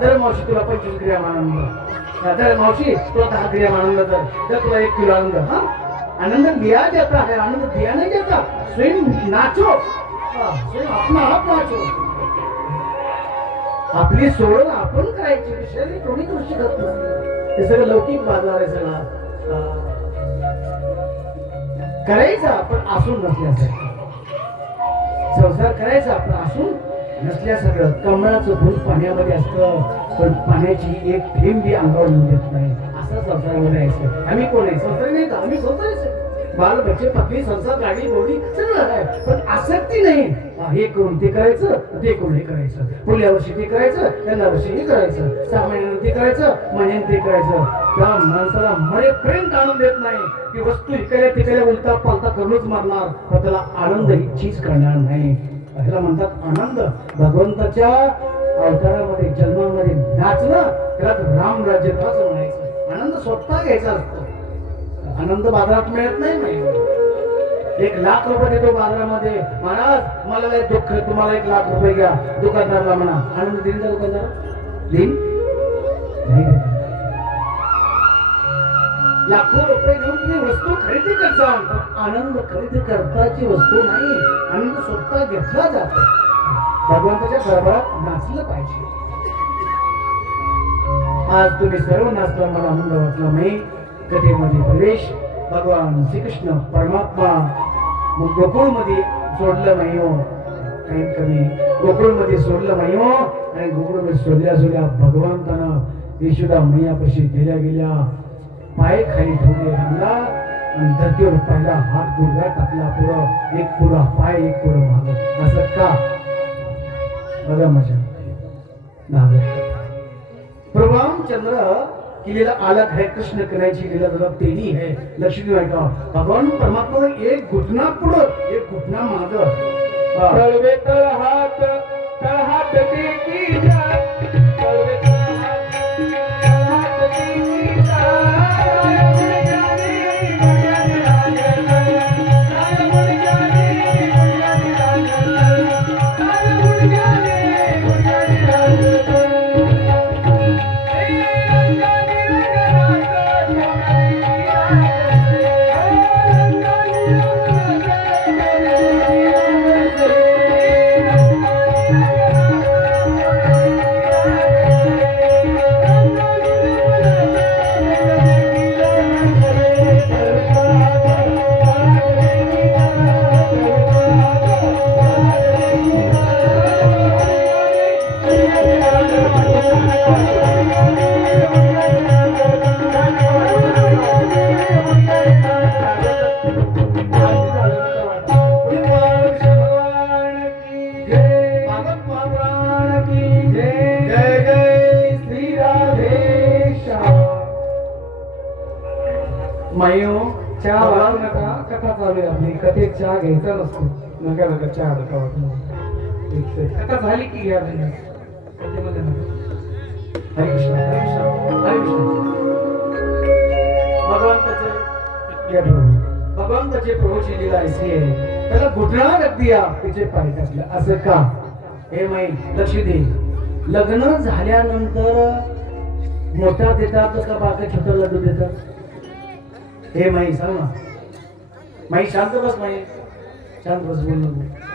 दर मावशी तुला पंचवीस ग्रॅम आनंद दर मावशी तुला दहा ग्रॅम आनंद दर दर तुला एक किलो आनंद हा? आनंद दिया जाता है आनंद दिया नहीं जाता. स्वयं नाचो. स्वयं अपना आप नाचो. आपली सोडून आपण करायची विषय कोणी करू शकत नाही. हे सगळं लौकिक बाजार आहे सगळा. करायचा पण असून नसल्यासारखं. संसार करायचा पण असून नसल्या सगळं. कमळाचं फुल पाण्यामध्ये असतं पण पाण्याची एक थेंब बी अंगावर येऊ देत नाही. असं संसारामध्ये असतं आम्ही कोण आहे? संसार नाही का? आम्ही संसार आहे बाल बच्चे पत्नी संसार गाडी बोडी सगळं आहे. पण आसक्ती नाही. हे करून ते करायचं ते करून हे करायचं. पुढल्या वर्षी ते करायचं त्यांना वर्षी हे करायचं. सहा महिन्यानं ते करायचं महिन्यानं ते करायचं. त्या माणसाला मरेपर्यंत आनंद देत नाही. की वस्तू इकडे तिकडे उलटा पालता करूनच मारणार. पण त्याला आनंद ही चीज करणार नाही. ह्याला म्हणतात आनंद. भगवंताच्या अवतारामध्ये जन्मामध्ये नाचणं त्यात राम राज्य खरंच म्हणायचं आनंद स्वतः घ्यायचा असतो. आनंद बाजारात मिळत नाही एक लाख रुपये देतो बाजारामध्ये. महाराज मला एक दुःख तुम्हाला एक लाख रुपये घ्या. दुकानदारला म्हणा आनंद देईन का दुकानदार देईन. नाही लाखो रुपये घेऊन तुम्ही वस्तू खरेदी करता आनंद खरेदी करताची वस्तू नाही आनंद स्वतः घेतला जातो. भगवंताच्या दरबारात नाचलं पाहिजे. आज तुम्ही सर्व नाचला मला आनंद वाटला नाही. कथेमध्ये प्रवेश भगवान श्रीकृष्ण परमात्मा मग गोकुळमध्ये सोडलं नाही हो. काही कमी गोकुळमध्ये सोडलं नाही हो. आणि गोकुळमध्ये सोडल्या सोडल्या भगवंतानं येशुदा मैयापाशी गेल्या गेल्या पाय खाली ठेवले आणला पहिला हात गुडघा टाकला पुढं एक पुढं पाय एक पुढं माग. असं का? बघा माझ्या. नागरिक प्रभु रामचंद्र की है कृष्ण करायची गेला जरा तेनी है लक्ष्मी माई भगवान परमात्मा एक घुटना पुढं एक घुटना माग. तळवे तळ हात मायो चहा वाजू नका. कथा चालू आहे आपली. कथेत चहा घ्यायचा नसतो. नका नका चहा नका वाटू. कथा झाली की घ्या कथेमध्ये हरे कृष्ण हरे कृष्ण. हरे कृष्ण. भगवंताचे प्रभूची लीला अशी आहे त्याला घुटणा रख दिया तिचे पाय टाकलं. असं का? हे माई लक्ष दे. लग्न झाल्यानंतर मोठा देतात का बाका छोटा लड्डू देतात हे माई सांग ना. माई शांत बस माई. शांत बस बोल नको